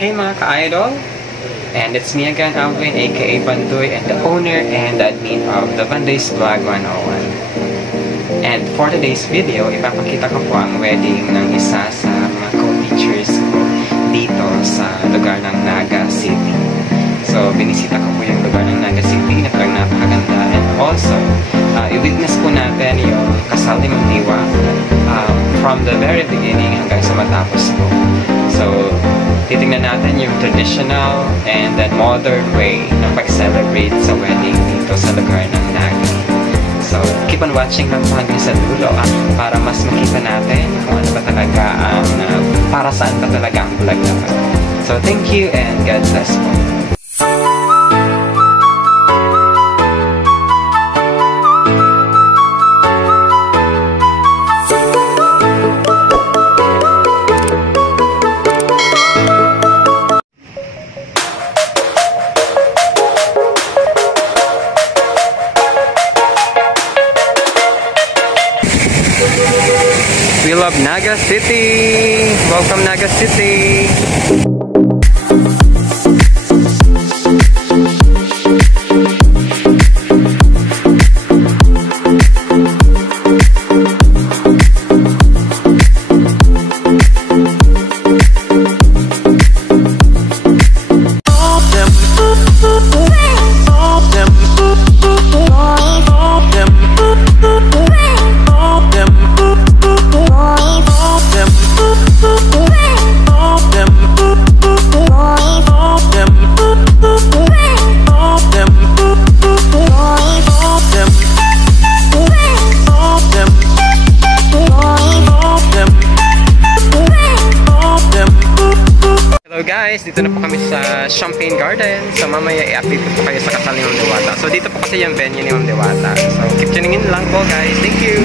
Hey mga ka-idol! And it's me again, Alvin, aka Bandoy, and the owner and the admin of the Bandoy's Vlog 101. And for today's video, ipapakita ko po ang wedding ng isa sa mga co-teachers ko dito sa lugar ng Naga City. So, binisita ko po yung lugar ng Naga City na parang napakaganda. And also, i-witness po natin yung kasal ni Mandiwa from the very beginning hanggang sa matapos po. So, titingnan natin yung traditional and then modern way ng pag-celebrate sa wedding dito sa lugar ng Naga. So, keep on watching lang po hanggang sa dulo para mas makita natin kung ano ba talaga ang para saan ba talaga ang vlog na to. So, thank you and God bless po. We love Naga City! Welcome Naga City! Guys, dito na po kami sa Champagne Garden. So mamaya i-update po kayo sa kasal ni Ma'am Diwata. So dito po kasi yung venue ni Ma'am Diwata. So keep tuning in lang po guys. Thank you!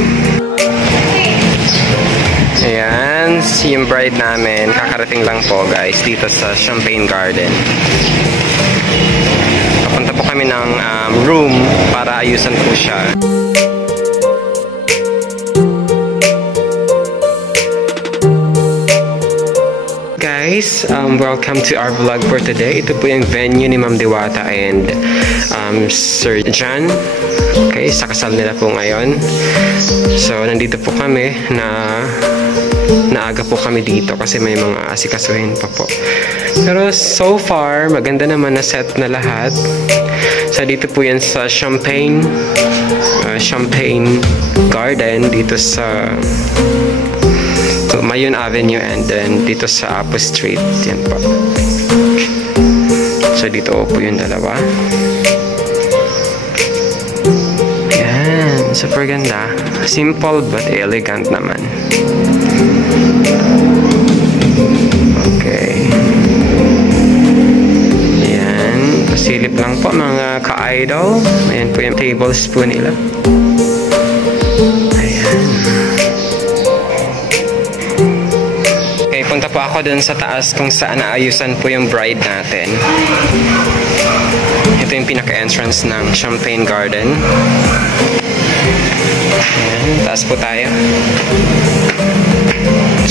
Ayan, yung bride namin. Kakarating lang po guys dito sa Champagne Garden. Papunta po kami ng room para ayusan po siya. Guys, welcome to our vlog for today. Ito po yung venue ni Ma'am Diwata and Sir John. Okay, sa kasal nila po ngayon. So, nandito po kami naaga po kami dito kasi may mga asikasuhin pa po. Pero so far, maganda naman na set na lahat. So, dito po yan sa Champagne Garden dito sa Mayon Avenue and then dito sa Apo Street. Yan po. So dito po yung dalawa. Yan. Super ganda. Simple but elegant naman. Okay. Yan. Pasilip lang po mga ka-idol. Ayan po yung tables po nila. Punta po ako dun sa taas kung saan naayusan po yung bride natin. Ito yung pinaka-entrance ng Champagne Garden. Ayan, taas po tayo.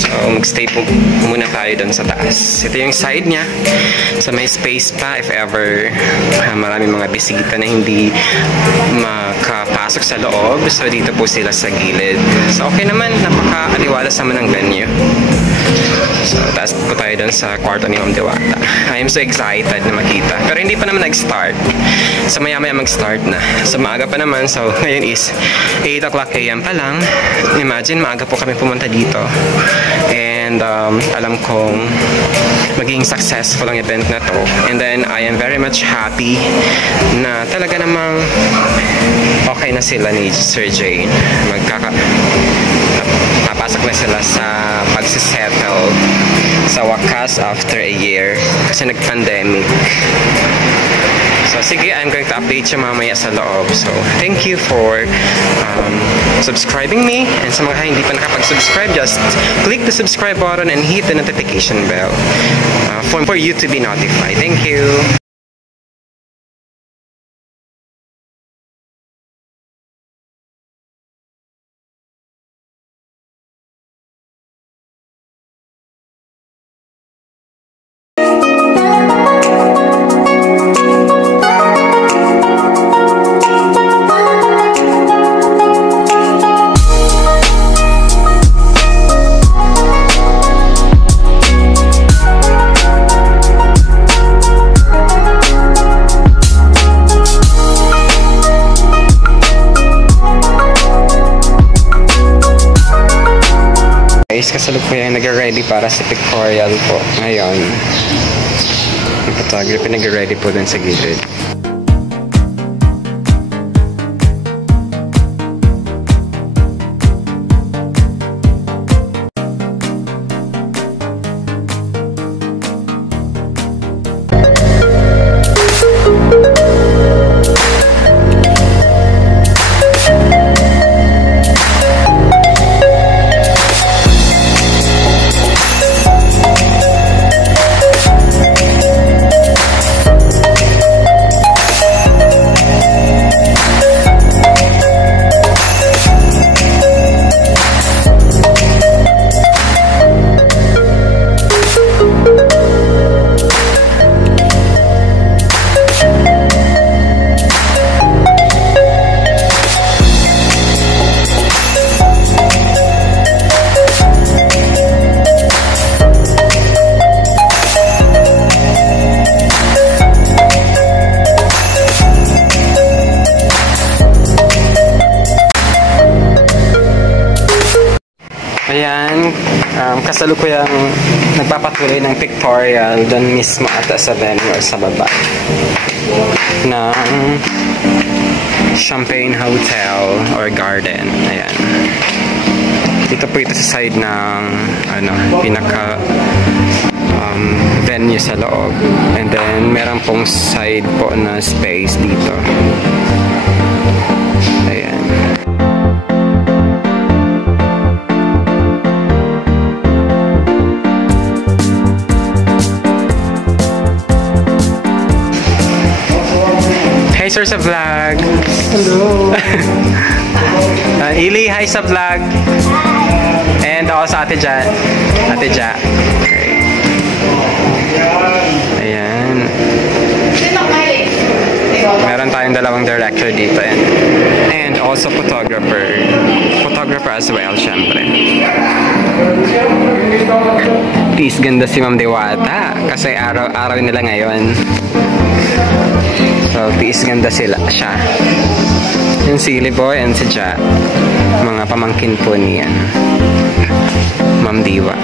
So, magstay po muna tayo dun sa taas. Ito yung side niya. So, may space pa if ever maraming mga bisita na hindi makapasok sa loob. So, dito po sila sa gilid. So, okay naman. Napaka-aliwalas naman ng venue. So, taas po tayo dun sa kwarto ni Ma'am Diwata. I am so excited na makita. Pero hindi pa naman nag-start. So, maya-maya mag-start na. So, maaga pa naman. So, ngayon is 8 o'clock AM pa lang. Imagine, maaga po kami pumunta dito. And, alam kong maging successful ang event na to. And then, I am very much happy na talaga namang okay na sila ni Sir Jane. Papasok na sila sa pagsisettle sa wakas after a year kasi nag-pandemic. So, sige, I'm going to update you mamaya sa loob. So, thank you for subscribing me. And sa mga hindi pa nakapag-subscribe, just click the subscribe button and hit the notification bell for you to be notified. Thank you! nag-ready para sa pictorial po. Ngayon, yung photography nag-ready po dun sa gilid. Ayan, kasalukuyang nagpapatuloy ng pictorial doon mismo ata sa venue or sa baba ng Champagne Hotel or Garden. Ayan. Dito po ito sa side ng pinaka venue sa loob. And then meron pong side po na space dito. Ayan. Hi sir sa vlog. Hello. Ili, hi sa vlog. And ako sa Ate Ja. Ate Ja. Okay. Ayan. Meron tayong dalawang director dito and also photographer. Photographer as well, syempre. Peace, ganda si Ma'am Diwata kasi araw nila ngayon. So, tiis ganda siya. Yung si Liboy and si Ja, mga pamangkin po niyan. Ma'am Diwa.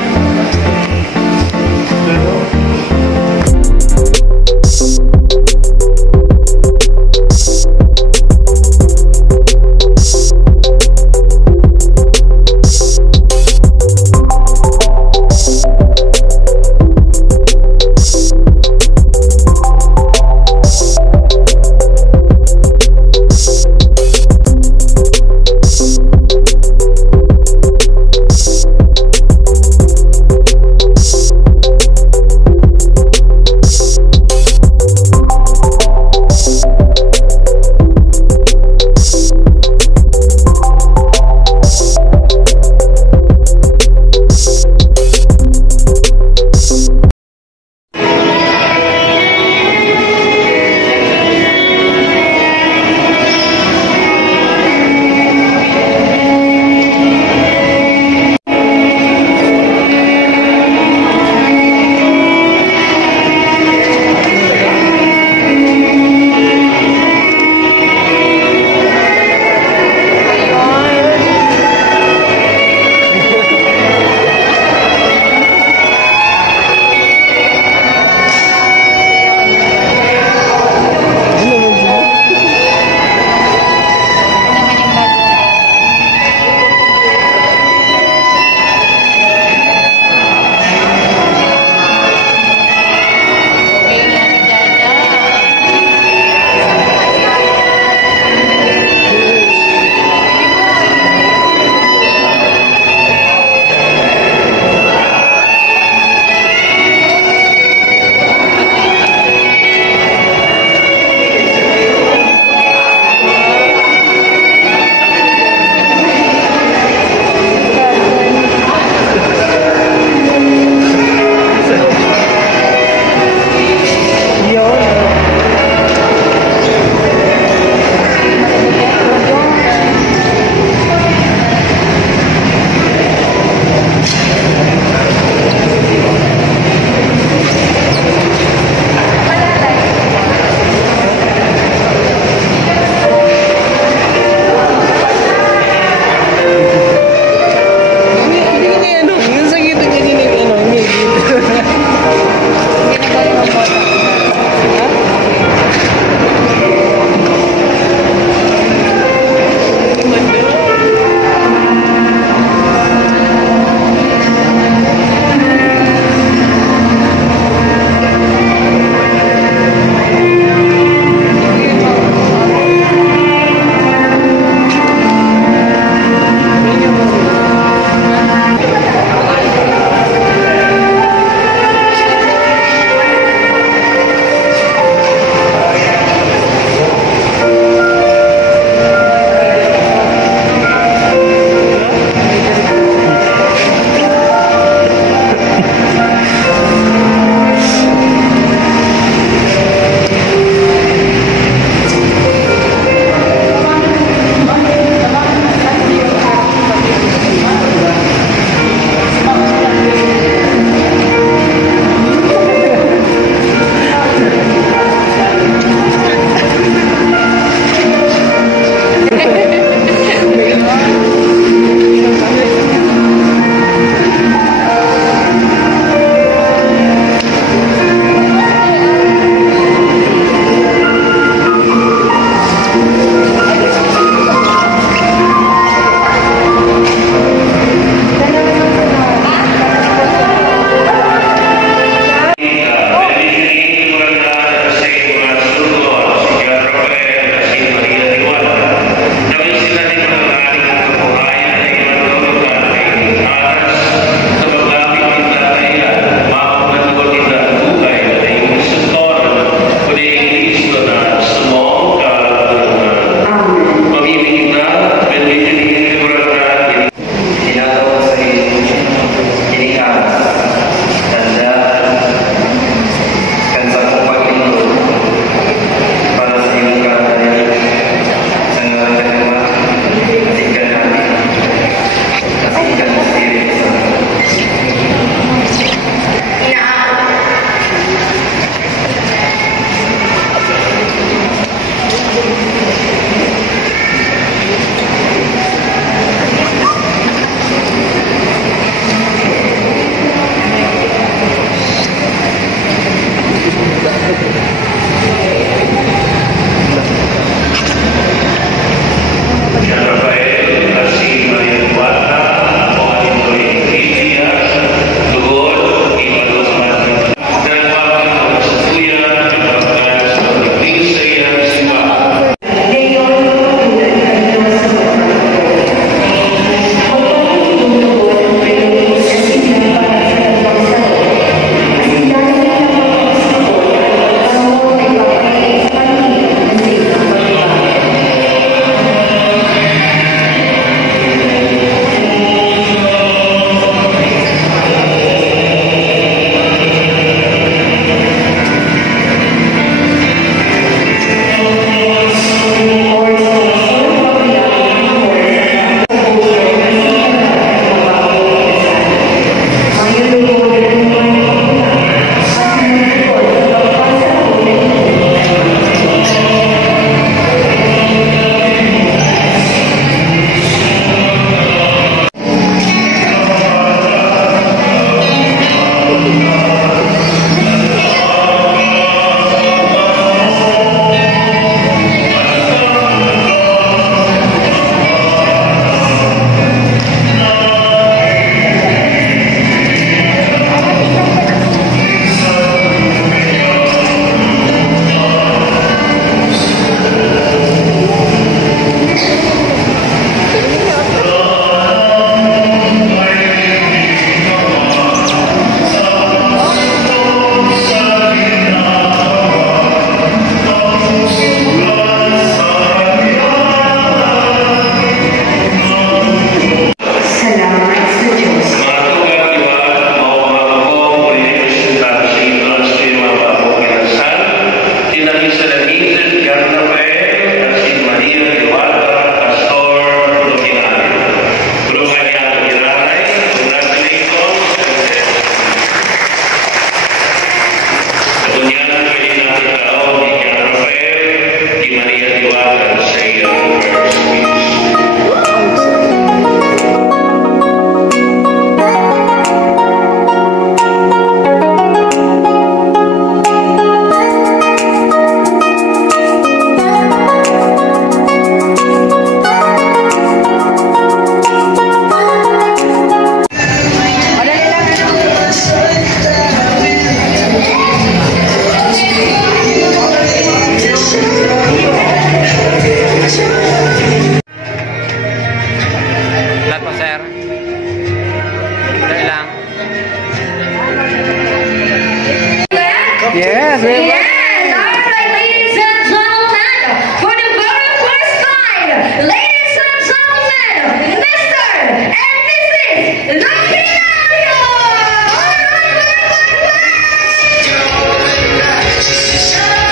Yes, we Yes! Alright, ladies and gentlemen, for the very first time, ladies and gentlemen, Mr. and Mrs. Lupinario!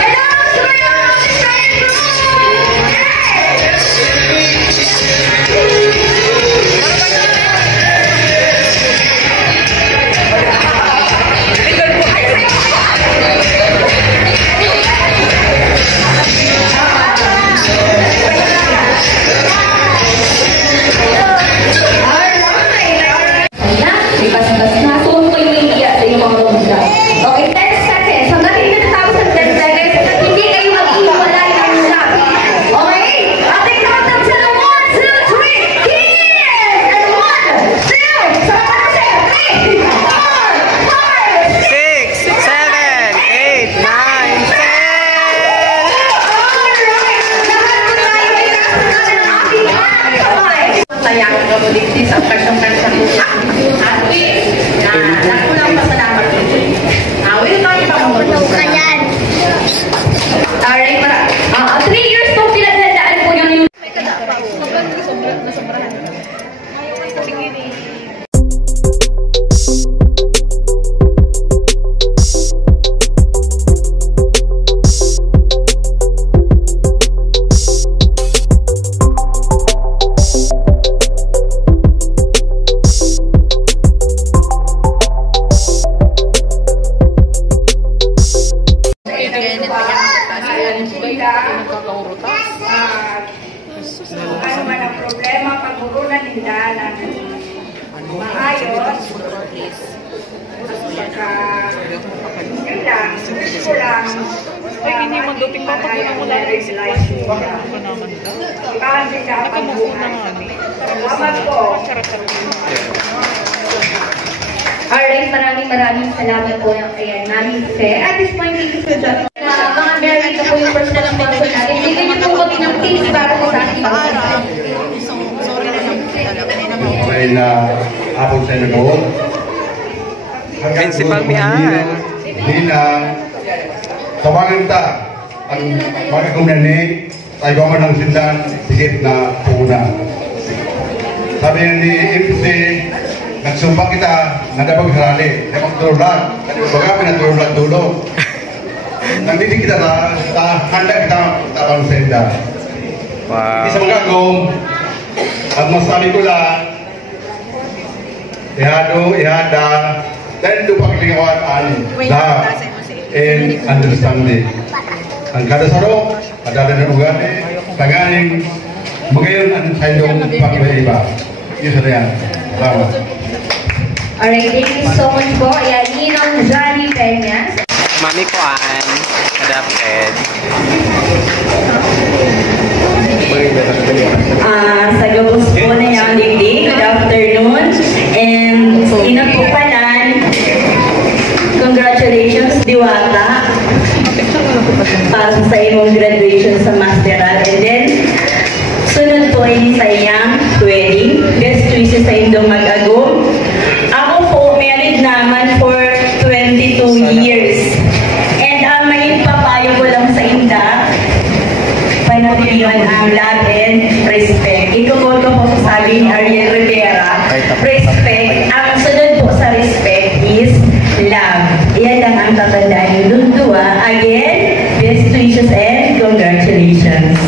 And also for your audition room! Okay, 10 seconds. Hanggang hindi natapos ang 10 seconds, hindi kayo mag-iwalay ng shot. Okay? Ating countdown sa 1, 2, 3, begin! And 1, 2, sa mga kasi, 3, 4, 5, 6, 7, 8, 9, 10. Alright! Lahat po tayo ay nasa natin ang ating mga kamay. Sayang ko ulit sa person-person at least na nakulang pasalamat ko. Will tayo pa mo. Alright, 3 years po pinaghandaan po yung Ano man ang problema, pagburunan nila ng maayos. Yun lang, wish ko lang. Ay, hindi magdating pa pag mula rin si Kwan. Baka ka naman ka. Ibahan sila ang Nakamuko na buhay. nga. Salamat po. Charot-charot. Alright, maraming salamat po ng ayan, Mami Se. At this point, thank you so much. Mga married na po yung personal ng function natin. Bigyan niyo po kami ng tips para po sa ating function. May na hapon sa inyo po. Principal Mian. Hindi na tawagan ta ang mga kumnani tayo gawa ng sindan sigit na puna. Sabi ni MC, nagsumpa kita na dapat sarali. Kaya magtulog. Baga pinatulog tulog. Nandito kita handa kita tapang senda. Wow. Isa mga kong at masabi ko lang ihada dan itu paglingawan love and understanding. Ang kada sarong ada ng ugane tanganing magayon ang sayong pag-iba. Yun sa yan. Salamat. Alright, thank you so much po. Ayan, Ninong Johnny Peñas. Mami Kwan, adapted. Sa gabos po na yung digdig, good afternoon. And inapukalan, congratulations Diwata para sa imong graduation sa masteral. And then, sunod po ay sa iyang wedding. Best wishes sa indong mag-agom. Ako po, married naman for 22 years. And ang may papayo ko lang sa inda, panatilihan ang love and respect. Ikukul ko po sa sabi ni Ariel Rivera, respect. Ang sunod po sa respect is love. Iyan lang ang tatandaan ng dundua. Again, best wishes and congratulations.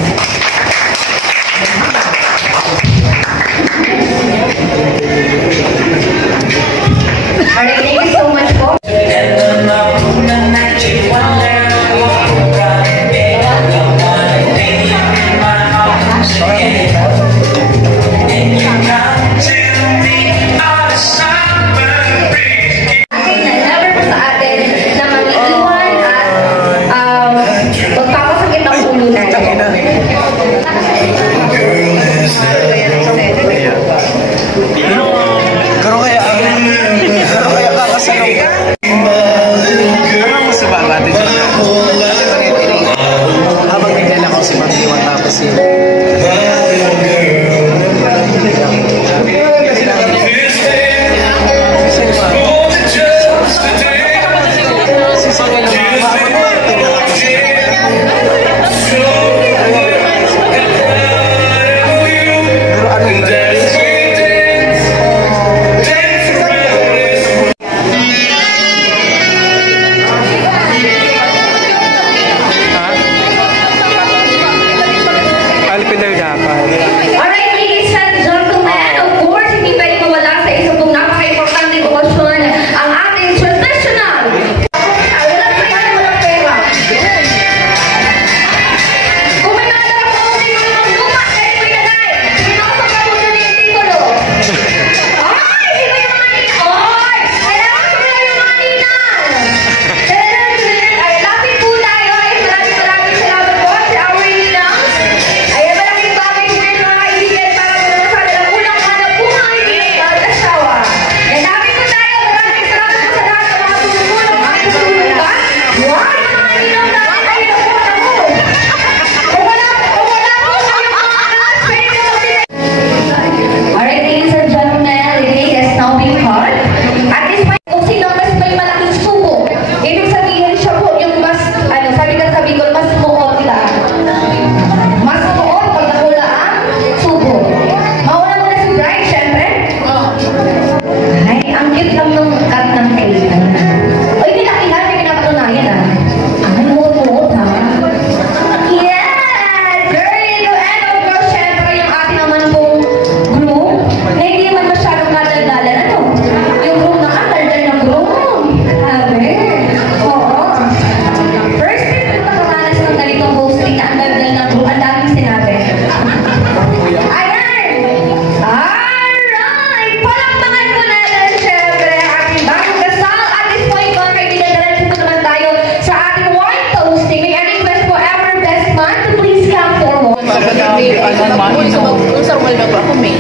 Call na ba ako, May?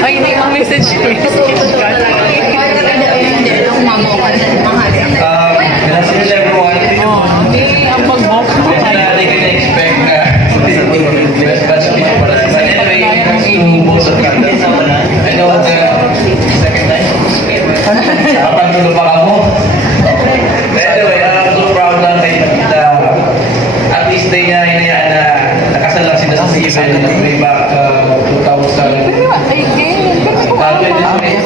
Ay, hindi ang message ko. Good afternoon everyone. Hindi, ang pag-box mo. They can expect less batch speech para sa anyway, thanks to both of you. I know the second time. Papantulo pa ka mo. Anyway, I'm so proud lang kay Tita. At least day niya hinayaan na nakasal lang sila sa Steven way back 2000.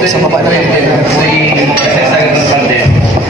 Sa baba na rin. Sa sasagal ng pandemic.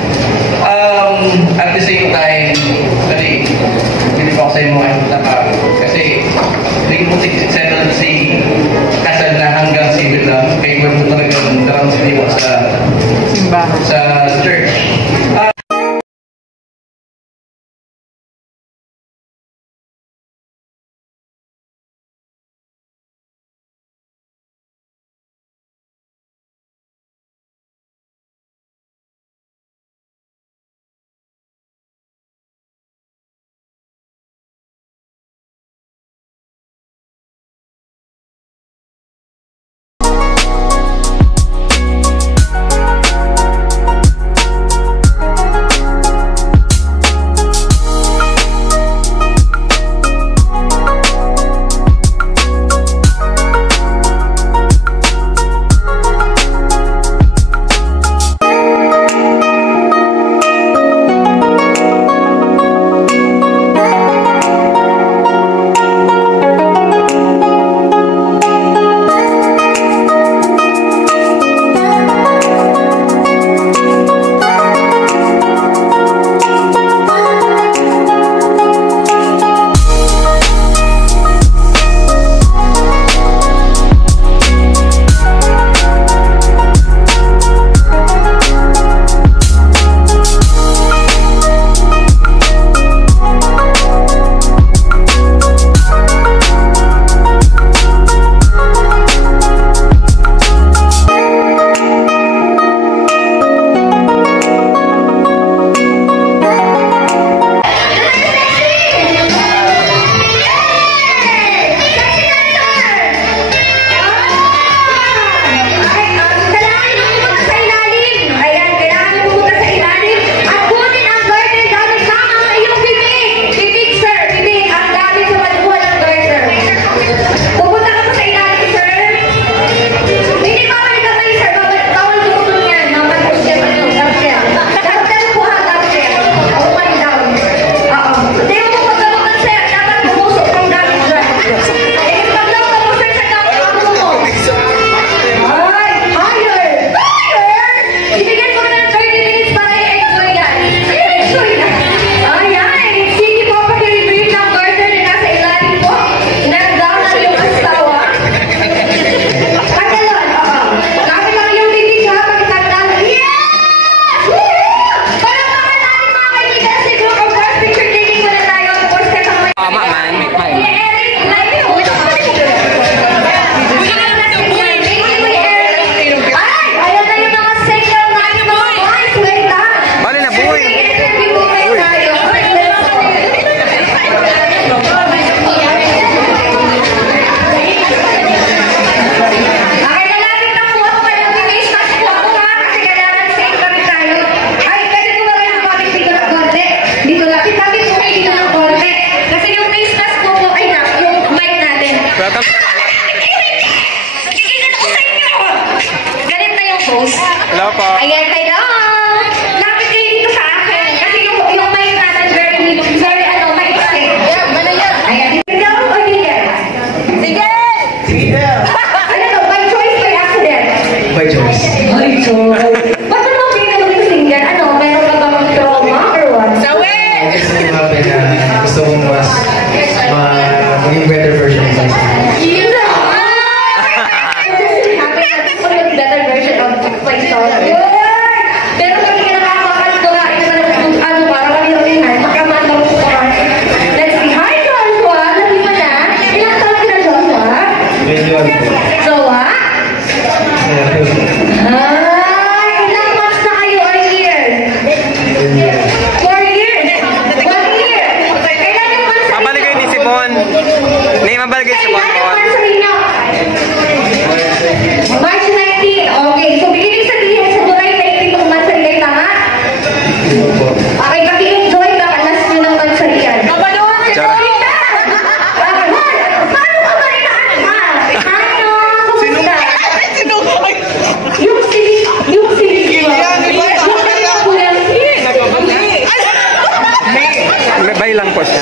lang po siya.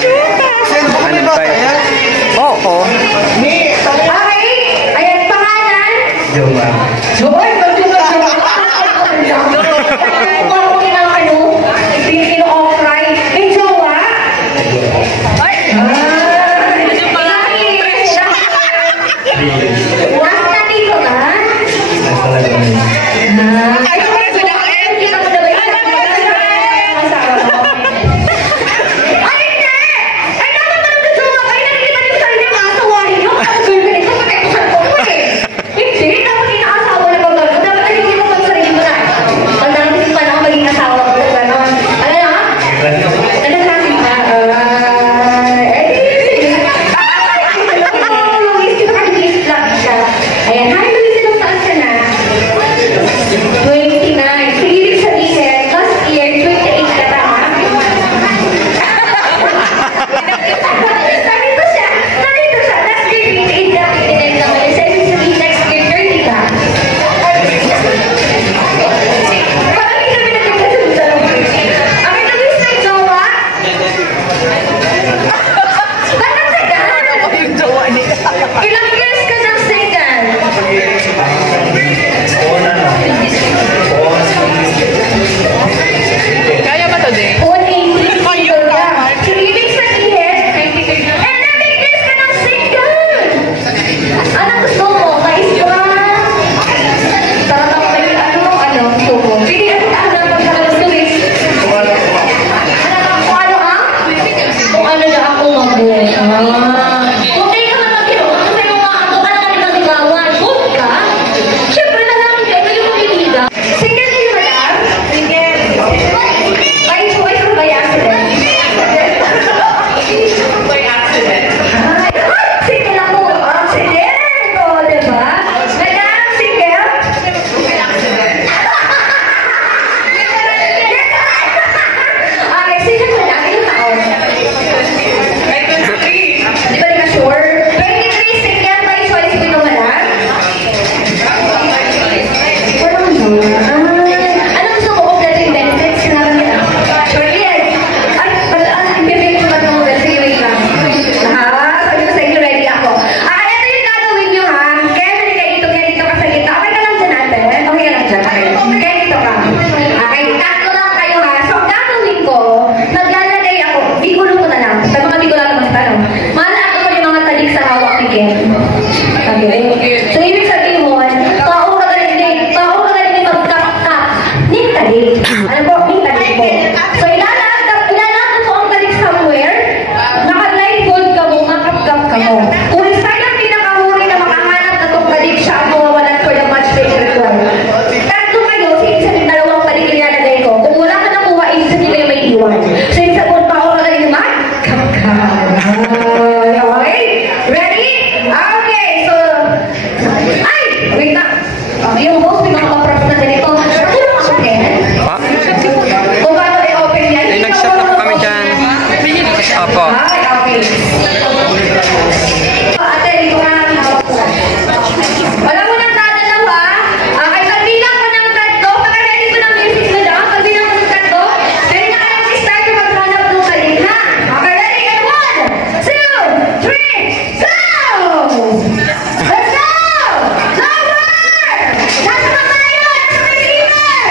Ano ba? Oo. Okay. Ayan, pangalan. Jowa. Joy, ako kinakano, kino-offry. May jowa? Nasa nandito ka? Nasa lang kami. Ay, kita mo na ba yun? Asawa mo. Ay, hindi! Ay, dapat pala na jowa kayo. Nakikita niyo sa inyo, maasawahin niyo. Ang girlfriend ko, protection ko eh. Hindi, dapat inaasawa na pag-gano'n. Dapat nagiging mo pag sarili mo na. Pag namin pa na ako maging asawa ko, gano'n. Ano na? Ano natin ba? Ayan, hi Luis, ilang taon ka na? 29. So, ibig sabihin, last year, 28 ka ba, ha? Narito siya. Last year, 28 ka. 29 ka. So, ibig sabihin, next year, 30 ka. Parang hindi kami nagkakasunod. Okay, Luis, may jowa? Bakit tagal? Ilang years ka nang single? Kaya ba to, Ding? 180 single ka. So, ibig sabihin, 11 years ka nang single! Anong gusto mo? Mais ba? Sarap ako kayo. Ano gusto mo? Pilihan ka na pagkakalas ko eh. Kung ano ang? Kung ano na ako mag-buhay. Okay ka man mag-inom. Kasi yung mga ako ka na nagkaligawan. Good ka? Siyempre na lang kayo yung piliga. Single kayo ba lang? Single. By choice or by accident? By accident. Ay, single ako. Accident! O, diba? Madam, single? By accident. Okay, single ka lang. Ilang taon? By 23. Di ba di ka sure? 23 single by choice mo naman lang? Walang ano gusto ko kompleto yung benefits? Sinabi niya. Sure, yes. Ay, ibibigay ko ba ng mobile? Sige, wait lang. Sabi ko sa inyo, ready ako. Ito yung gagawin nyo ha. Kaya dito ka sa gitna. Okay ka lang dyan natin? Okay ka lang dyan. Kaya dito ka. Okay, tatlo lang kayo ha. So, ang gagawin ko, maglalagay ako. Bigulo ko na lang. Sa mga bigulo lang mga tanong. Malaan ko yung mga talik sa hawak ni Ken. Okay? So, ibig sabihin mo, taong kagaling magkakak ning talik. Ano po? Ning talik po. So, ilalagay ko ang talik somewhere. Naka-live hold ka mo, makapkap ka mo. Kung sayang pinakahuli na makahanap na itong talik siya ang mawawalan for the match day ritual. Tatlo kayo, ibig sabihin dalawang talik ilalagay ko. Kung wala ka nakuha, ibig sabihin kayo may iwan. So, ibig sabihin, taong kagaling naman, okay? Ready? Okay, so, ay! Wait na. Yung host, may mga kaprap na ganito. Ako lang ako, Ken. Pa? Kung paano i-open yan. Ay, nag-shop na po kami dyan. Opo. Ay, okay. Ate, dito ka natin hawak ko. Wala mo nang dadalaw, ha? Okay, pagbilang ko ng tatlo. Pagka-ready ko ng music na lang. Pagbilang ko ng tatlo. Ready na kayo mag-start yung maghanap ng kaling, ha? Okay, ready? And 1, 2, 3, go! Let's go! Lower! Nasa pa tayo! Nasa receiver!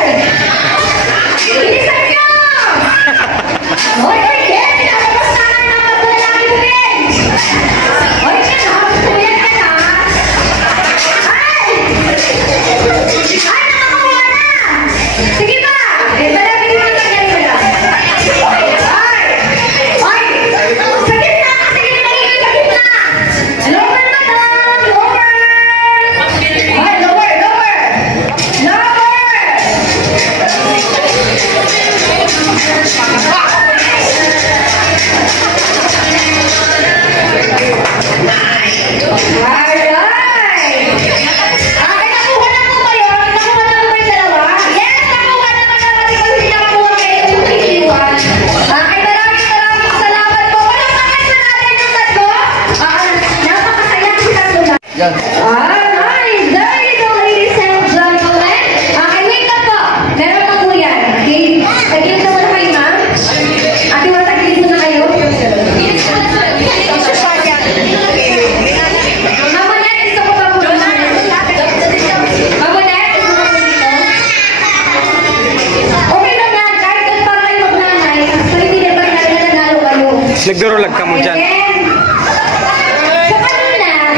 Bilisan nyo! Hoy, yes! Pinapapos na ng pagkulalaki ko, Nagdurulag ka mo dyan. So kanina,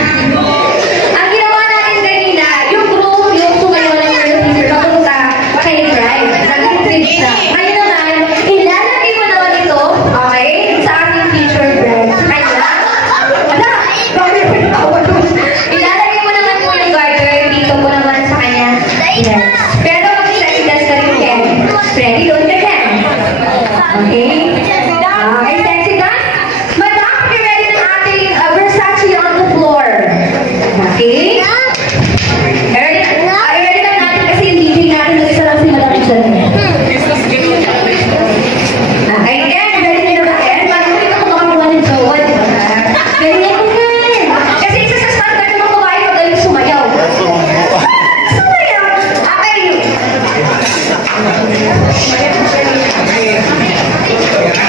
ang ginawa natin kanina, yung group, yung sumayo ng teacher, papunta kay Drive. Nag-trip siya. Ngayon naman, ilalagay mo naman ito, okay, sa ating teacher Drive. Kaya, wala, ilalagay mo naman po yung garter, dito po naman sa kanya. Yes. Pero mag-ilas ka rin yan. Ready, don't get them. Okay? Okay, sexy dance. Madam, be ready ng ating Versace on the floor. Okay? I-ready lang natin kasi yung DJ natin mag-isa lang si Madam Isan. Okay, and ready na ba? And bago dito ko makakuha ng jowa, di ba? Ganyan din. Kasi isa sa standard ng mga babae magaling sumayaw. Sumayaw! Okay.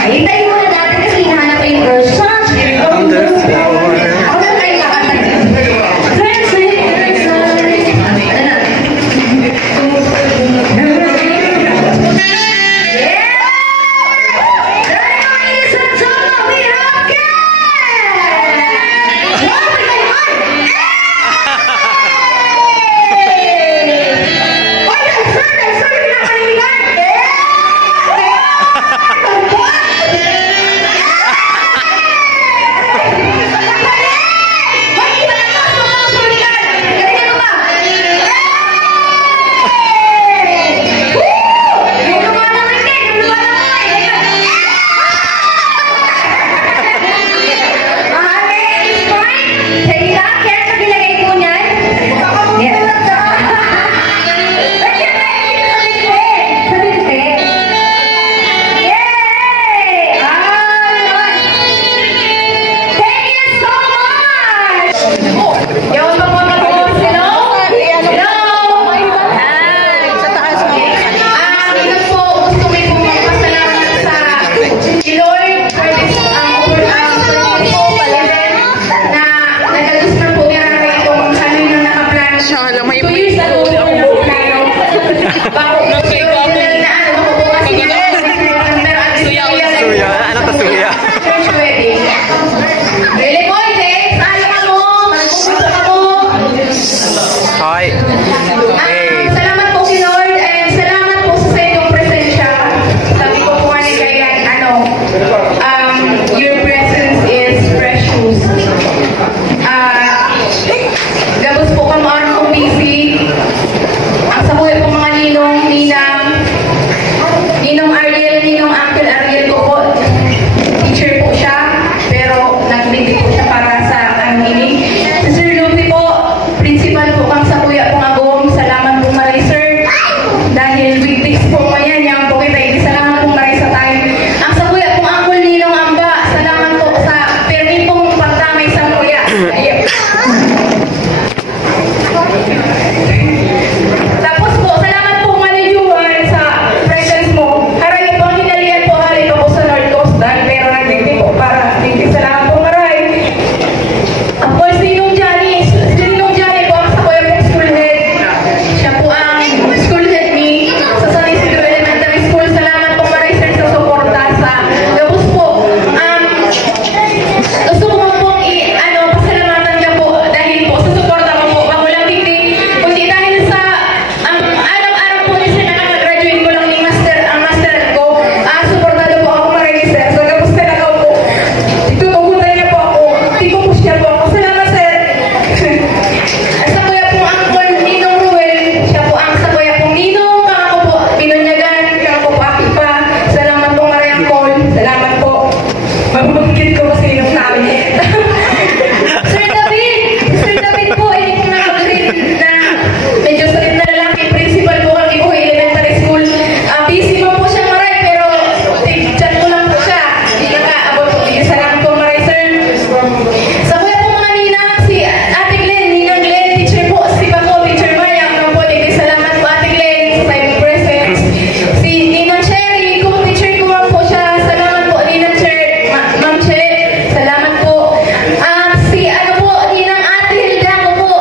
Hintayin muna natin kasi hinahanap ko yung Versace. On the floor. Ako na tayo kakantay. Hi. Salamat po si Lord and salamat po sa inyong presensya. Sabi ko po ni kaya your presence is precious. Gabos po ka maaaring kong busy. Ang sabuhay po mga Ninong Ariel, Ninong Uncle Ariel ko po. Teacher po siya, pero nag-meeting po siya para sa aming si Sir Lupi po, principal po kang sa kuya pong agong. Salamat po maray sir. Dahil weekdays po ngayon, yan po kita. Salamat po maray sa time. Ang sa kuya pong Uncle Ninong Amba, salamat po sa permi pong pagdamay sa kuya. Tapos po, salamat po Maray Juan sa presence mo. Haray po, hinalian po haray po sa North Coast Dan, pero nagdikti po para dikti. Salamat po Maray. Ang po, Sinong Johnny po ang sa kuya pong school head. Siya po ang school head ni sa San Isidro Elementary School. Salamat po Maray sir sa suporta sa tapos po. Gusto ko po pasalamatan niya po dahil po sa suporta ko po. Walang dikti. Kundi dahil sa araw-araw po ni sir na nakagraduate ko lang ni ang master ko. Suportado po ako Maray sir. So tapos talaga po. Tutugutan niya po ako. Tipo po siya po ako. Salamat sir. At sa kuya po ang Ninong Ruel. Siya po ang sa kuya pong Ninong. Kako po Binunyagan. Kako po Apipa. Salamat po Maray ang call. Salamat po. Magbubagkit ko kasi yung sabi. Sir David po, hindi po nakagrade na medyo sakit na lalaki. Principal po ang Ibuhay Elementary School. Busy mo po siya Maray, pero chat ko lang po siya. Hindi nakaabot po. Salamat po Maray, sir. Sa kuya po mga ninang, si Ate Glenn, Ninang Glenn, teacher po, si Paco, teacher Mariam, po, salamat po Ate Glenn, sa time presence. Si Ninang Sherry, kung teacher ko lang po siya, salamat po Ninang Sherry, Ma'am Che, salamat po. Si Ninang Ate Hilda ko po,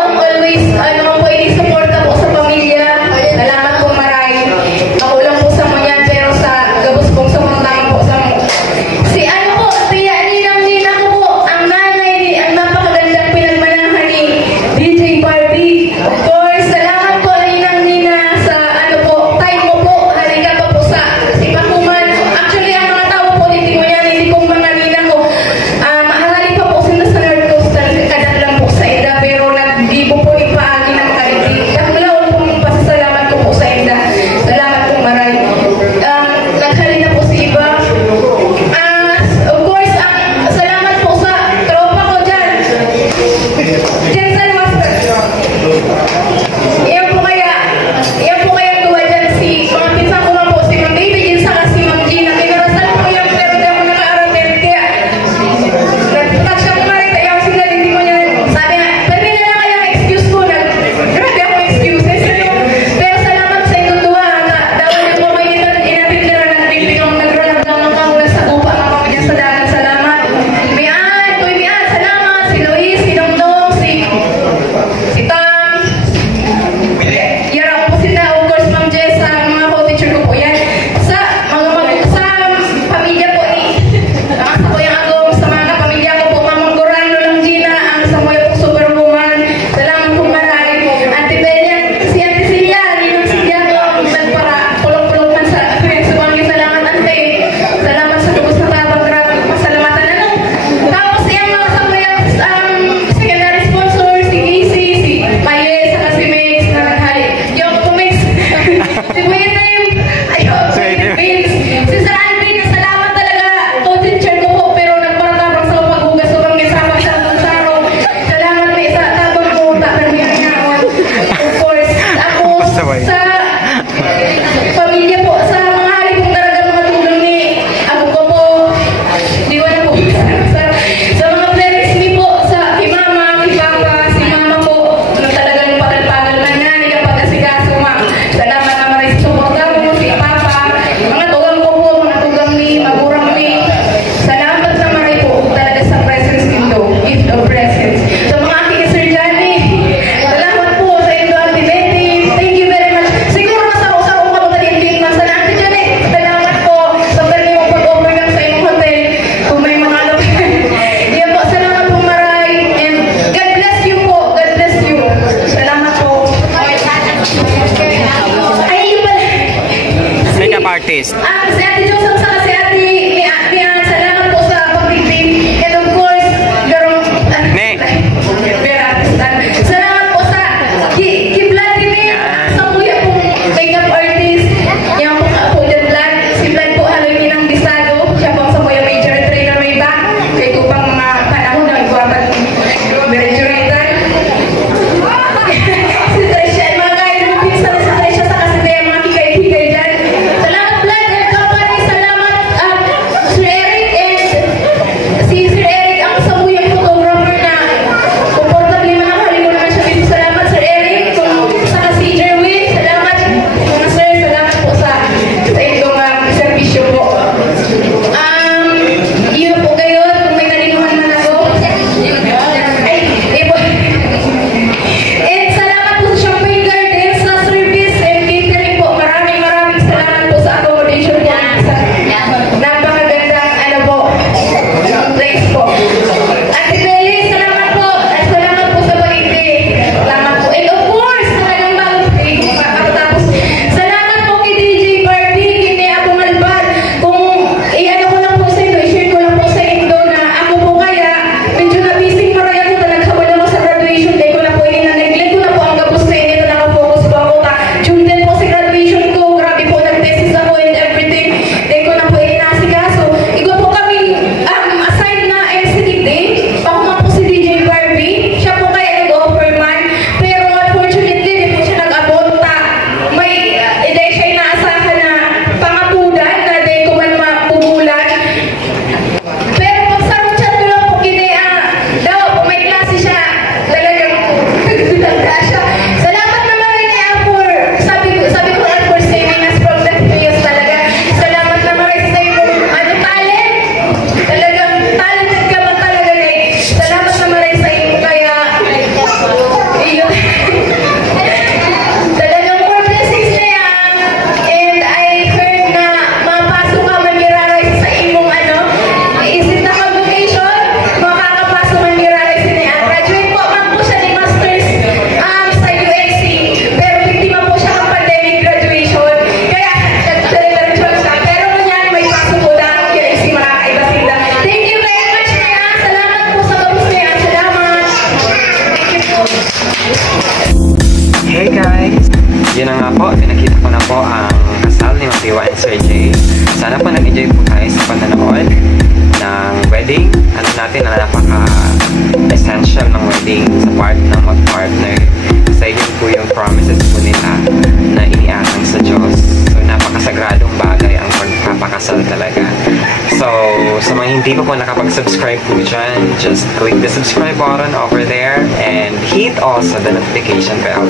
hindi pa po nakapag-subscribe po dyan, just click the subscribe button over there and hit also the notification bell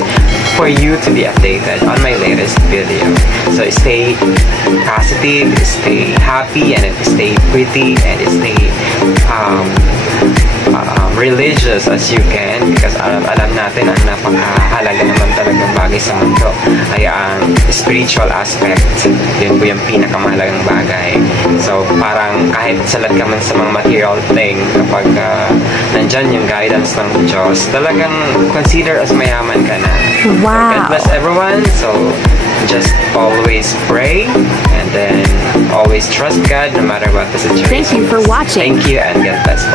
for you to be updated on my latest video. So stay positive, stay happy, and stay pretty, and stay religious as you can, because alam natin ang napakahalaga naman talagang bagay sa mundo ay ang spiritual aspect. Yun po yung pinakamahalagang bagay. So parang kahit salad ka man sa mga material thing, kapag nandyan yung guidance ng Diyos, talagang consider as mayaman ka na. Wow. God bless everyone. So just always pray and then always trust God no matter what the situation. Thank you for watching. Thank you and God bless.